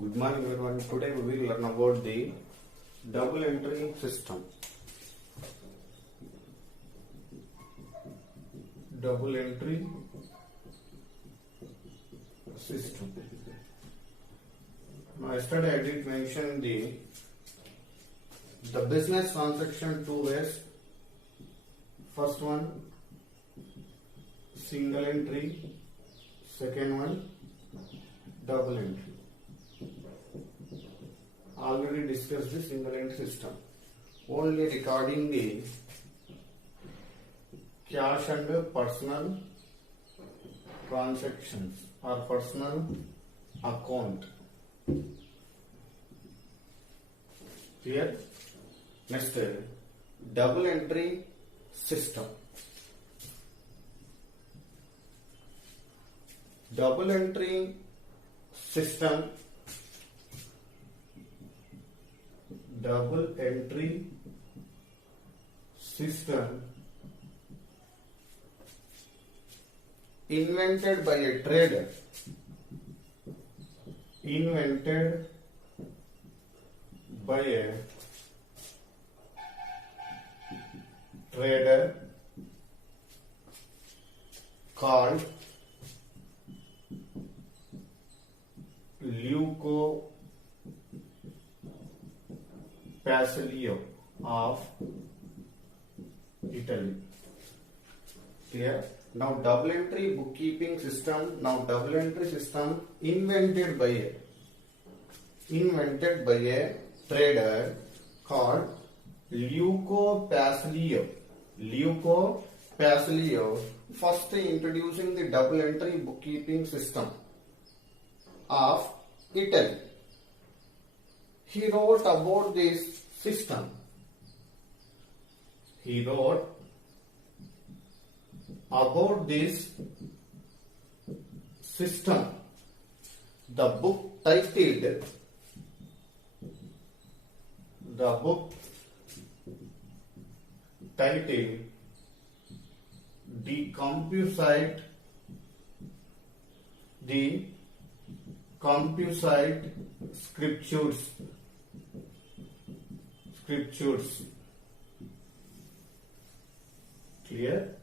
Good morning everyone. Today we will learn about the double entry system. Double entry system. Now yesterday I did mention the business transaction two ways. First one single entry, second one double entry. Already discussed the single entry system. Only recording the cash and personal transactions or personal account. Clear? Next, double entry system. Double entry system. Double entry system invented by a trader. Invented by a trader called Luca Paciello of Italy. Clear? Now double entry bookkeeping system. Now double entry system invented by a trader called Luca Paciello. Luca Paciello first introducing the double entry bookkeeping system of Italy. He wrote about this system. He wrote about this system. The book titled The Composite Scriptures. Clear?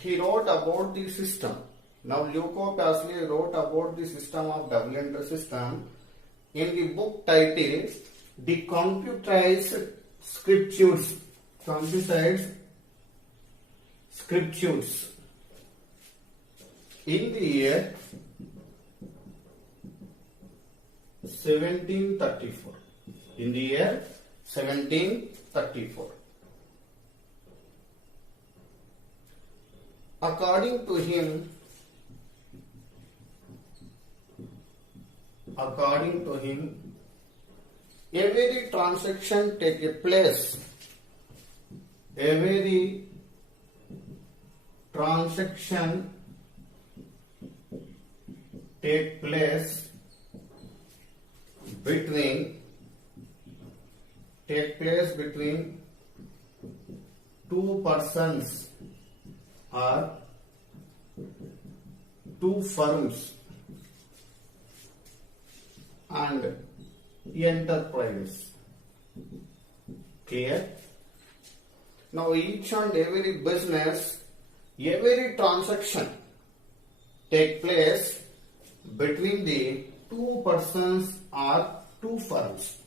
He wrote about the system. Now Luca Paciello wrote about the system of double entry system in the book titled The Composite Scriptures. Composite Scriptures. In the year 1734. In the year 1734. According to him, every transaction take place. Every transaction take place between two persons or two firms and enterprises. Clear? Now each and every business, every transaction take place between the two persons or two firms.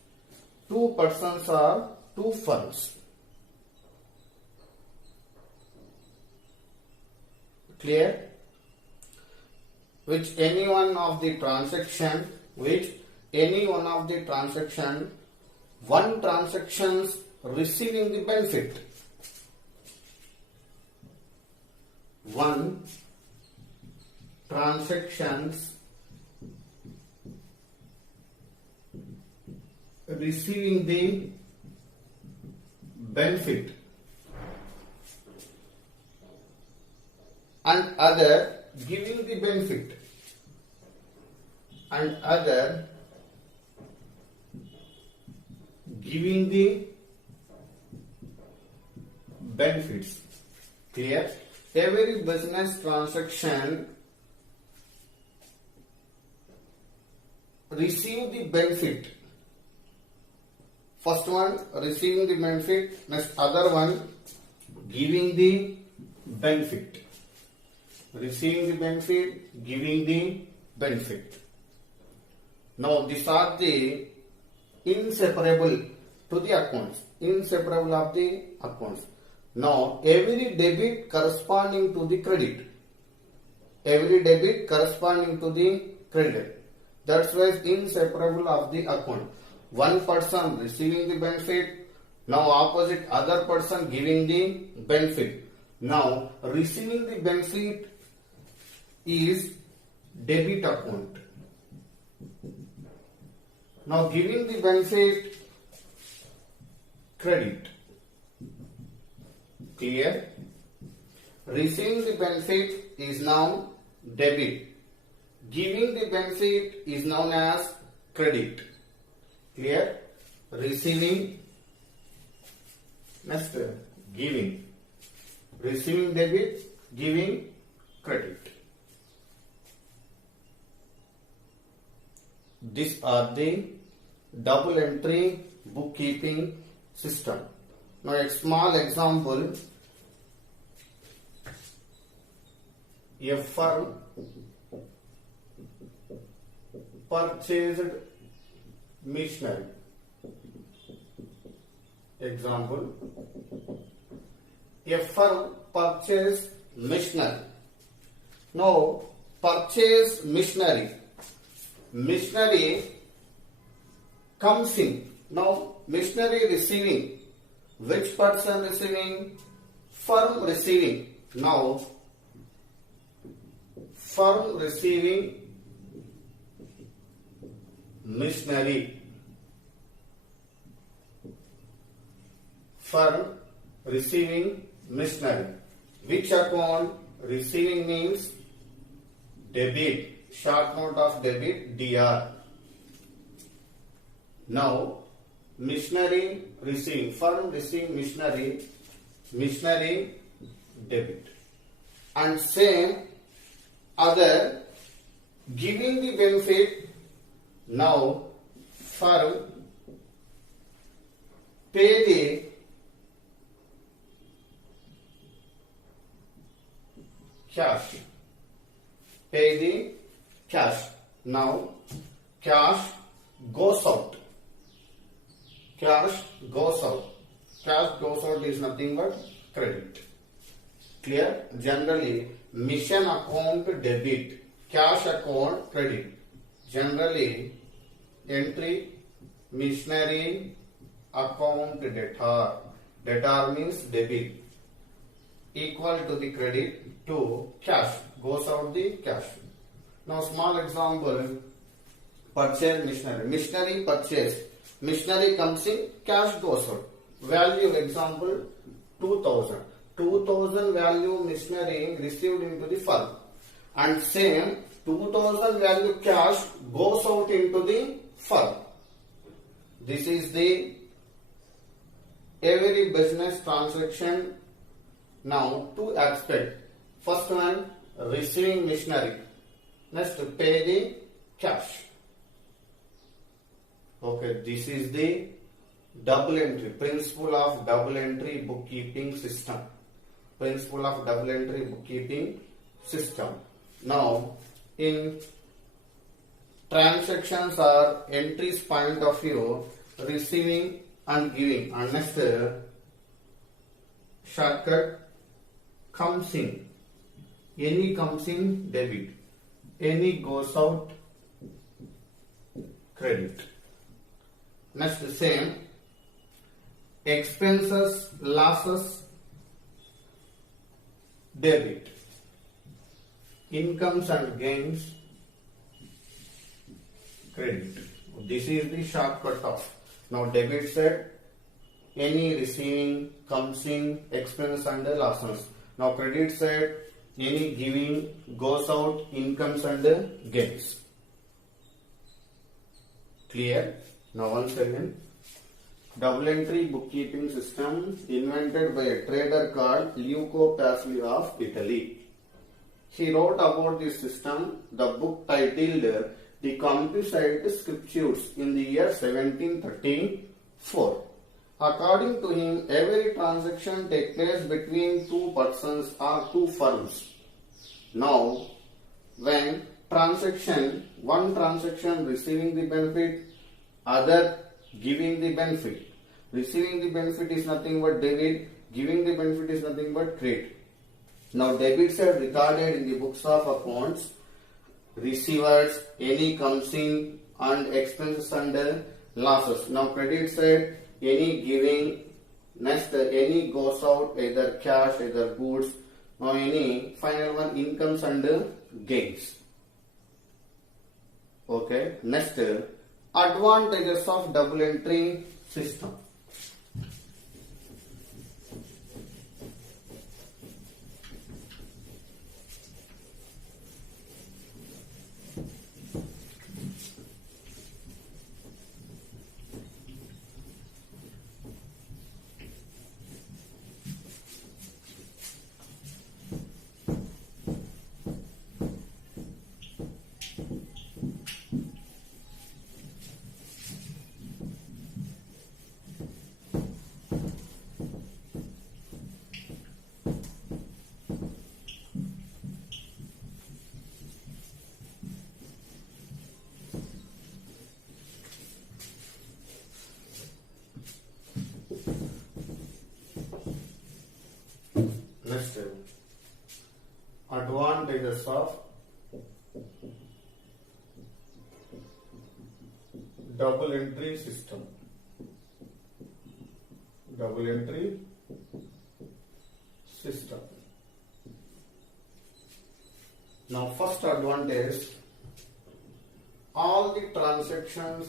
Two persons or two firms. Clear? Which any one of the transaction, one transactions receiving the benefit. One transactions receiving the benefit and other giving the benefit and other giving the benefits. Clear? Every business transaction receive the benefit. First one receiving the benefit, next other one giving the benefit. Receiving the benefit, giving the benefit. Now these are the inseparable to the accounts. Inseparable of the accounts. Now every debit corresponding to the credit. Every debit corresponding to the credit. That's why it's inseparable of the account. One person receiving the benefit, now opposite other person giving the benefit. Now receiving the benefit is debit account. Now giving the benefit credit. Clear? Receiving the benefit is now debit. Giving the benefit is known as credit. Clear? Receiving, next giving. Receiving debit, giving credit. These are the double entry bookkeeping system. Now a small example. A firm purchased machinery. Example. A firm purchased machinery. Now purchase machinery. Machinery comes in. Now machinery receiving. Which person receiving? Firm receiving. Now firm receiving machinery. Firm receiving machinery. Which account? Receiving means debit. Short note of debit, DR. Now machinery receiving. Firm receiving machinery. Machinery debit. And same other giving the benefit. Now firm pay the cash. Pay the cash. Now cash goes out. Cash goes out. Cash goes out is nothing but credit. Clear? Generally mission account debit, cash account credit. Generally entry machinery account debtor. Debtor means debit equal to the credit to cash. Goes out the cash. Now small example. Purchase machinery. Machinery purchase. Machinery comes in, cash goes out. Value example 2000. 2000 value machinery received into the firm. And same 2000 value cash goes out into the firm. This is the every business transaction. Now two aspects. First one receiving machinery. Next pay the cash. Okay, this is the double entry, principle of double entry bookkeeping system. Principle of double entry bookkeeping system. Now in transactions or entries point of view, receiving and giving. And next shortcut comes in. Any comes in debit. Any goes out credit. Next same expenses, losses, debit. Incomes and gains, credit. This is the shortcut of. Now debit side, any receiving comes in, expense and losses. Now credit side, any giving goes out, incomes and gains. Clear? Now once again, double entry bookkeeping system invented by a trader called Luca Pacioli of Italy. He wrote about this system the book titled the Compusite Scriptures in the year 1734. According to him, every transaction takes place between two persons or two firms. Now, when one transaction receiving the benefit, other giving the benefit. Receiving the benefit is nothing but debit, giving the benefit is nothing but credit. Now, debits are recorded in the books of accounts, receivers, any comes in, and expenses under losses. Now, credit side, any giving, next any goes out, either cash, either goods. Now, any final one, incomes under gains. Okay, next advantages of double entry system. Next, advantages of double entry system. Double entry system. Now, first advantage, all the transactions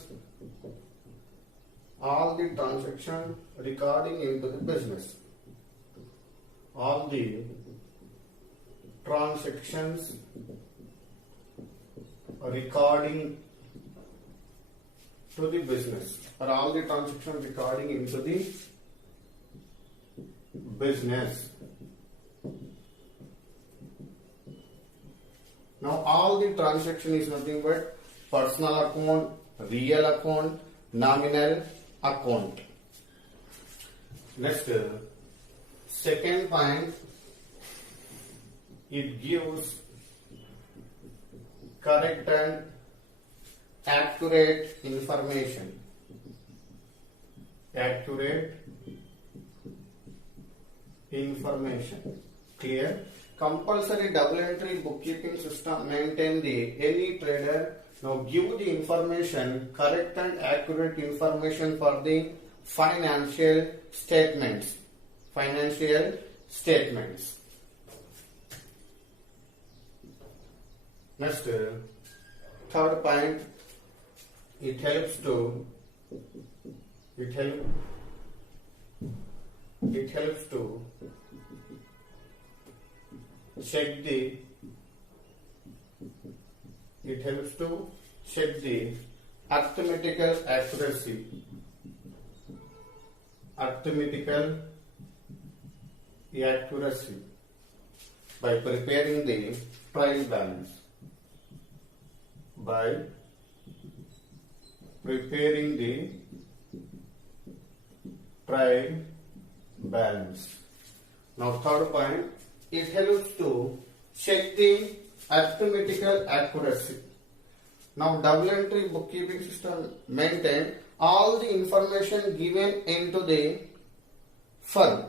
recording into the business. All the transactions recording to the business, or all the transactions recording into the business. Now, all the transaction is nothing but personal account, real account, nominal account. Next, second point, it gives correct and accurate information. Accurate information. Clear? Compulsory double entry bookkeeping system maintain the any trader. Now give the information, correct and accurate information for the financial statements. Financial statements. Next, third point, it helps to check the arithmetical accuracy. By preparing the trial balance. By preparing the trial balance. Now, third point, it helps to check the arithmetical accuracy. Now, double entry bookkeeping system maintain all the information given into the firm.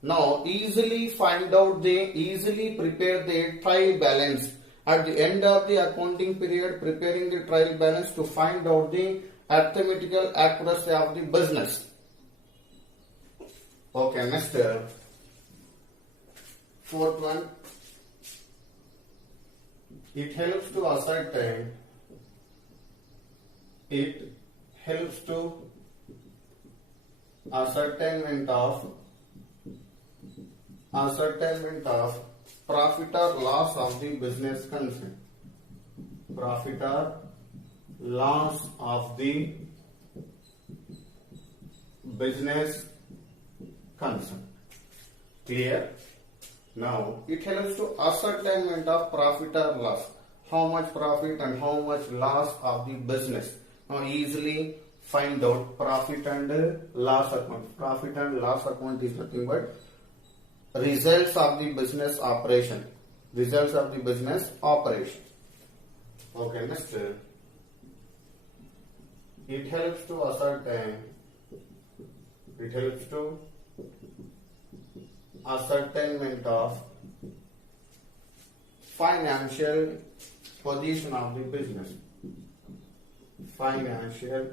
Now, easily prepare the trial balance. At the end of the accounting period, preparing the trial balance to find out the arithmetical accuracy of the business. Okay, next, fourth one, it helps to ascertain ascertainment of profit or loss of the business concern. Profit or loss of the business concern. Clear? Now, it helps to ascertainment of profit or loss. how much profit and how much loss of the business. Now easily find out profit and loss account. Profit and loss account is nothing but results of the business operation. Results of the business operation. Okay, next. It helps to ascertainment of financial position of the business. Financial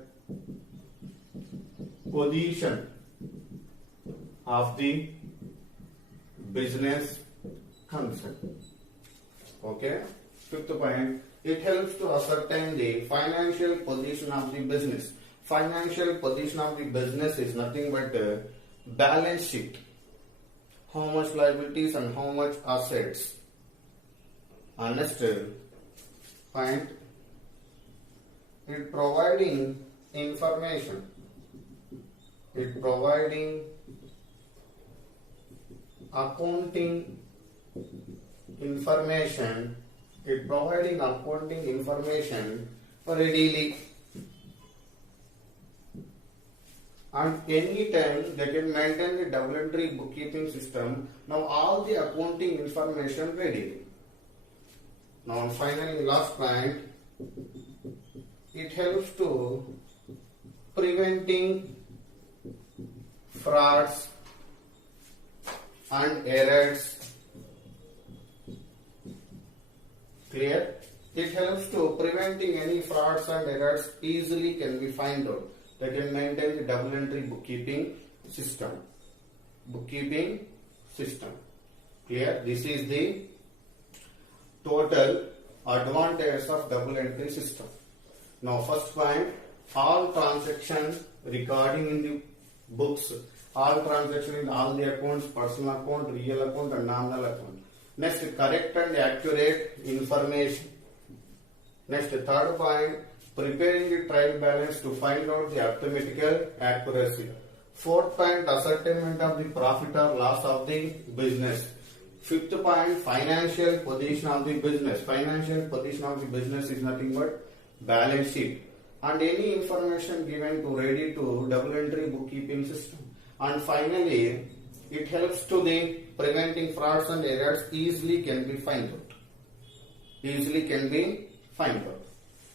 position of the business concern. Okay. Fifth point. It helps to ascertain the financial position of the business. Financial position of the business is nothing but balance sheet. How much liabilities and how much assets. And next point. It providing information. It providing accounting information. It providing accounting information readily, and anytime they can maintain the double entry bookkeeping system. Now all the accounting information readily. Now finally last point, it helps to preventing frauds and errors. Clear? It helps to preventing any frauds and errors easily can be found out. They can maintain the double entry bookkeeping system. Bookkeeping system. Clear? This is the total advantages of double entry system. Now first point, all transactions recording in the books, all transactions in all the accounts, personal account, real account and nominal account. Next, correct and accurate information. Next, third point, preparing the trial balance to find out the arithmetical accuracy. Fourth point, ascertainment of the profit or loss of the business. Fifth point, financial position of the business. Financial position of the business is nothing but balance sheet and any information given to ready to double entry bookkeeping system. And finally, it helps to the preventing frauds and errors easily can be found out. Easily can be found out.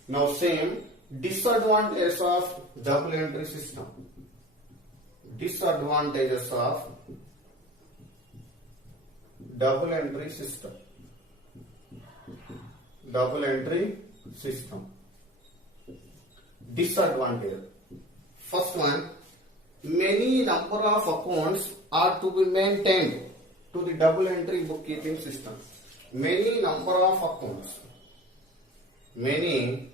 Now same disadvantages of double entry system. Disadvantages of double entry system. Double entry system. Disadvantage. First one, many number of accounts are to be maintained to the double entry bookkeeping system. Many number of accounts. Many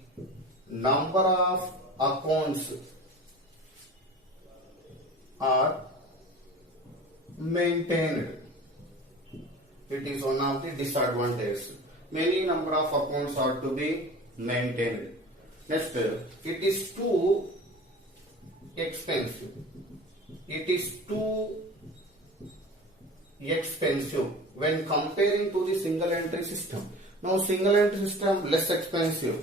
number of accounts are maintained. It is one of the disadvantages. Many number of accounts are to be maintained. Next, it is too expensive. It is too expensive when comparing to the single entry system. Now single entry system less expensive.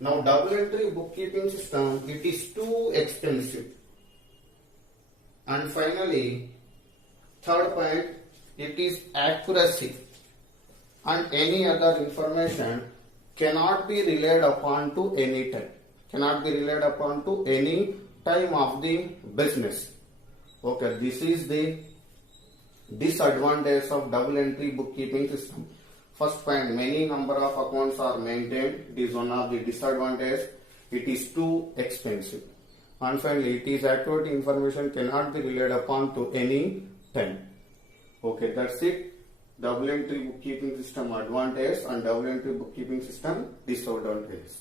Now double entry bookkeeping system, it is too expensive. And finally, third point, it is accuracy and any other information cannot be relied upon to any time. Cannot be relied upon to any time of the business. Okay, this is the disadvantage of double entry bookkeeping system. First point, many number of accounts are maintained. It is one of the disadvantages. It is too expensive. And finally, it is accurate information cannot be relied upon to any time. Okay, that's it. Double entry bookkeeping system advantage and double entry bookkeeping system disadvantages.